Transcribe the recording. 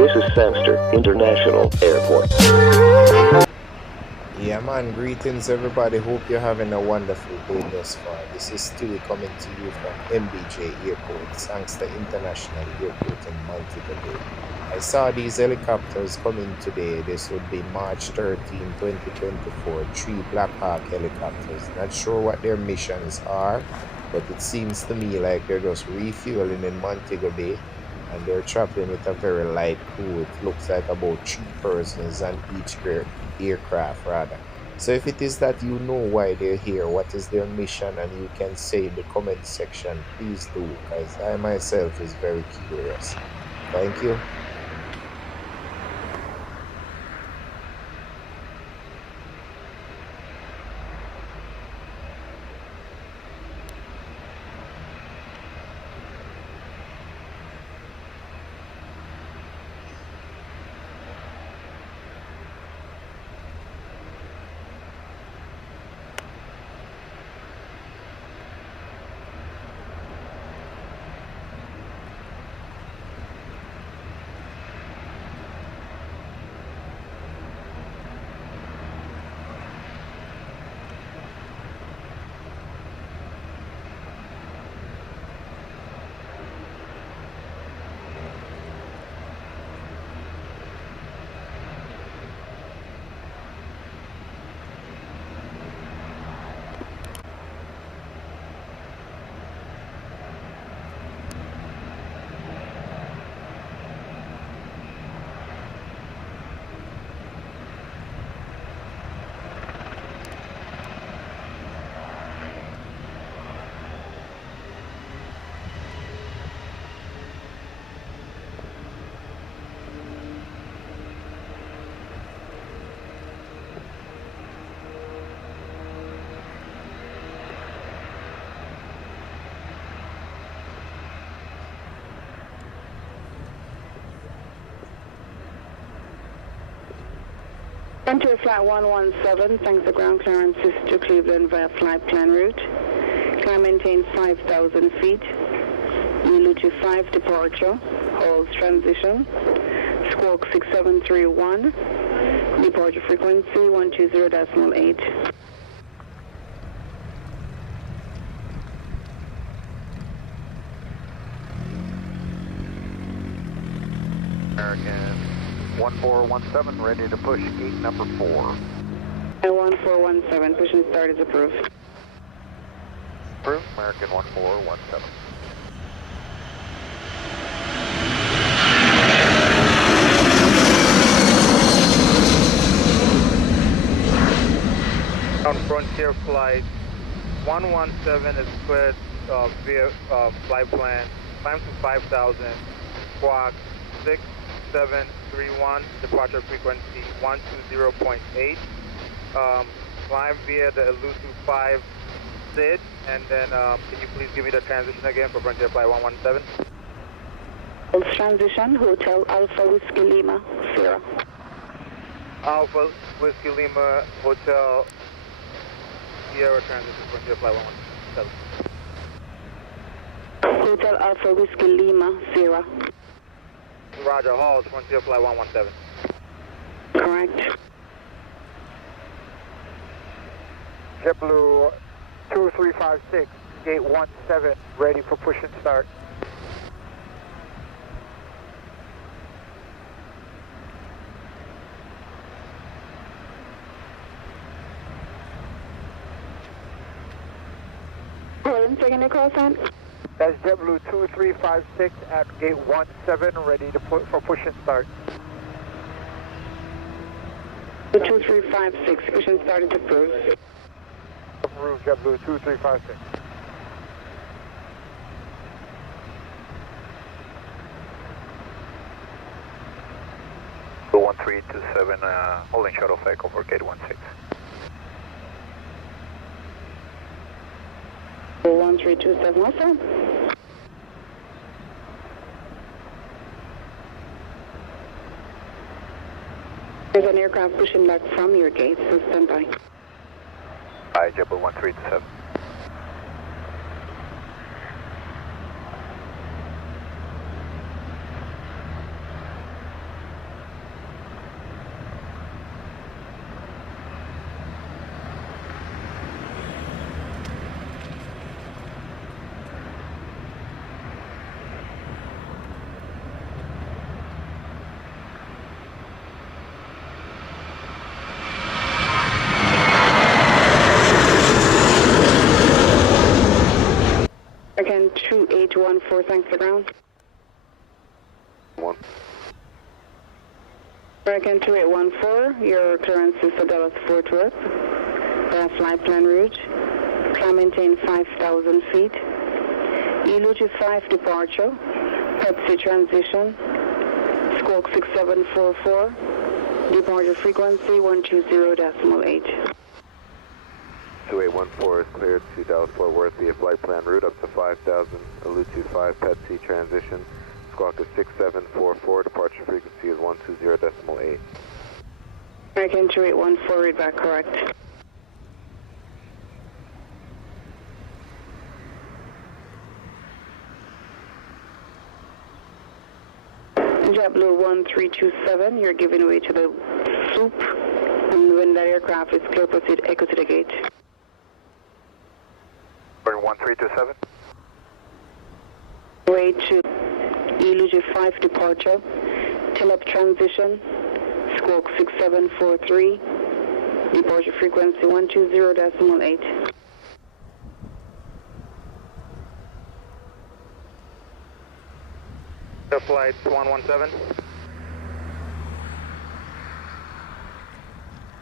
This is Samster International Airport. Yeah, man, greetings everybody. Hope you're having a wonderful day thus far. This is Stewie coming to you from MBJ Airport, Sangster International Airport in Montego Bay. I saw these helicopters coming today. This would be March 13, 2024. 3 Black Hawk helicopters. Not sure what their missions are, but it seems to me like they're just refueling in Montego Bay and they're traveling with a very light crew. It looks like about 3 persons on each aircraft rather. So if it is that you know why they're here, what is their mission, and you can say in the comment section, please do, because I myself is very curious. Thank you. Enter flight 117, thanks to ground clearances to Cleveland via flight plan route. Climb maintain 5,000 feet. Uluchi 5 departure. Halls transition. Squawk 6731. Departure frequency 120.8. American 1417, ready to push gate number 4. 1417, pushing start is approved. Approved, American 1417. On Frontier Flight 117 is cleared via flight plan. Climb to 5,000, squawk 6731, departure frequency 120.8. Climb via the Ulutu 5 SID, and then can you please give me the transition again for Frontier Flight 117? Transition, Hotel Alpha Whiskey Lima, Sierra. Alpha Whiskey Lima, Hotel Sierra transition, Frontier Flight 117. Hotel Alpha Whiskey Lima, Sierra. Roger, Halls, Frontier Flight 117. Correct. JetBlue 2356, gate 17, ready for push and start. Taking the call sign. That's JetBlue 2356 at gate 17, ready to for push and start. 2356, push and start is approved. Approved, JetBlue 2356. Blue 1327, holding shuttle flight over gate 16. 1327, what's that? There's an aircraft pushing back from your gate, so stand by. Hi, JetBlue 1327. 2814, thanks for ground. 1. American 2814, your clearance is for Dallas Fort Worth. Flight plan route. Climb maintain 5,000 feet. Eluge 5 departure. Pepsi transition. Squawk 6744. Departure frequency 120.8. 2814 is cleared to Dallas Fort Worth via flight plan route up to 5,000. Elude 5 Pepsi transition. Squawk is 6744. Departure frequency is 120.8. American 2814, read back correct. JetBlue 1327, you're giving way to the soup. And when that aircraft is clear, proceed echo to the gate. 1327. Way to Eluge 5 departure. Telep transition. Squawk 6743. Departure frequency 120.8. Flight 117.